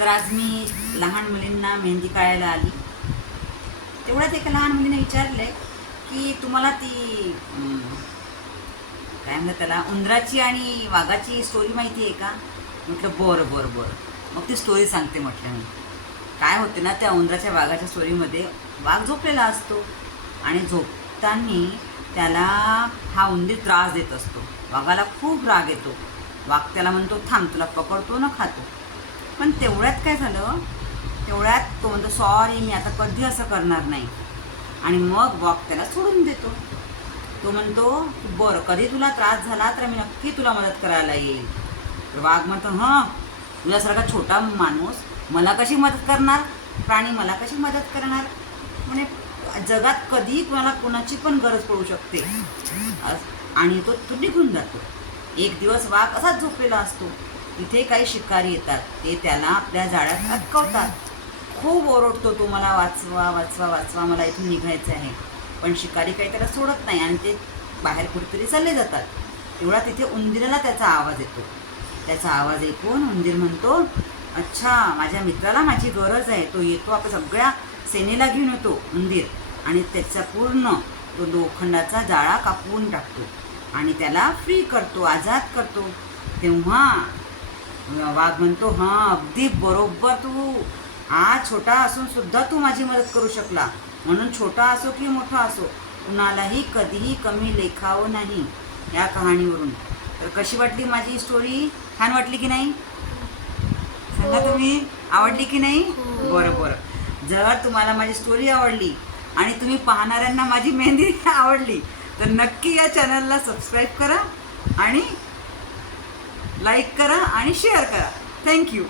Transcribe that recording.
तर आज मी लहान मुलींना मेहंदी काढायला आली. तेवढ्यात एका लहान मुलीने विचारले की तुम्हाला ती काय म्हणतात त्याला, उंदराची आणि वाघाची स्टोरी माहिती आहे का? म्हटलं बरं बरं बरं. मग ती स्टोरी सांगते म्हटलं मी. काय होते ना, त्या उंदराच्या वाघाच्या स्टोरीमध्ये वाघ झोपलेला असतो आणि झोपताना त्याला हा उंदीर त्रास देत असतो. वाघाला खूप राग येतो. वाघ त्याला म्हणतो थांब, तुला पकडतो ना खातो. पण तेवढ्यात काय झालं, तेवढ्यात तो म्हणतो सॉरी, मी आता कधी असं करणार नाही. आणि मग वाघ त्याला सोडून देतो. तो म्हणतो बरं, कधी तुला त्रास झाला तर मी नक्की तुला मदत करायला येईल. तर वाघ म्हणतो हां, तुझ्यासारखा छोटा माणूस मला कशी मदत करणार, प्राणी मला कशी मदत करणार. म्हणजे जगात कधी कोणाला कोणाची पण गरज पडू शकते. आणि तो निघून जातो. एक दिवस वाघ असाच झोपलेला असतो. तिथे काही शिकारी येतात. ते त्याला आपल्या जाळ्यात अटकवतात. खूप ओरडतो तो, मला वाचवा वाचवा वाचवा, मला इथून निघायचं आहे. पण शिकारी काही त्याला सोडत नाही आणि ते बाहेर कुठेतरी चालले जातात. तेवढा तिथे उंदीराला त्याचा आवाज येतो. त्याचा आवाज ऐकून उंदीर म्हणतो अच्छा, माझ्या मित्राला माझी गरज आहे. तो येतो, आपल्या सगळ्या सेनेला घेऊन येतो उंदीर आणि त्याचा पूर्ण तो लोखंडाचा जाळा कापून टाकतो आणि त्याला फ्री करतो, आजाद करतो. तेव्हा वाघ म्हणतो हां, अगदी बरोबर, तू हा छोटा असून सुद्धा तू माझी मदत करू शकला. म्हणून छोटा असो की मोठा असो, कुणालाही कधीही कमी लेखावं नाही. या कहाणीवरून तर कशी वाटली माझी स्टोरी? छान वाटली की नाही? सांगा तुम्ही, आवडली की नाही? बरं बरं. जर तुम्हाला माझी स्टोरी आवडली आणि तुम्ही पाहणाऱ्यांना माझी मेहंदी आवडली तर नक्की या चॅनलला सबस्क्राईब करा आणि लाईक करा आणि शेअर करा. थँक्यू.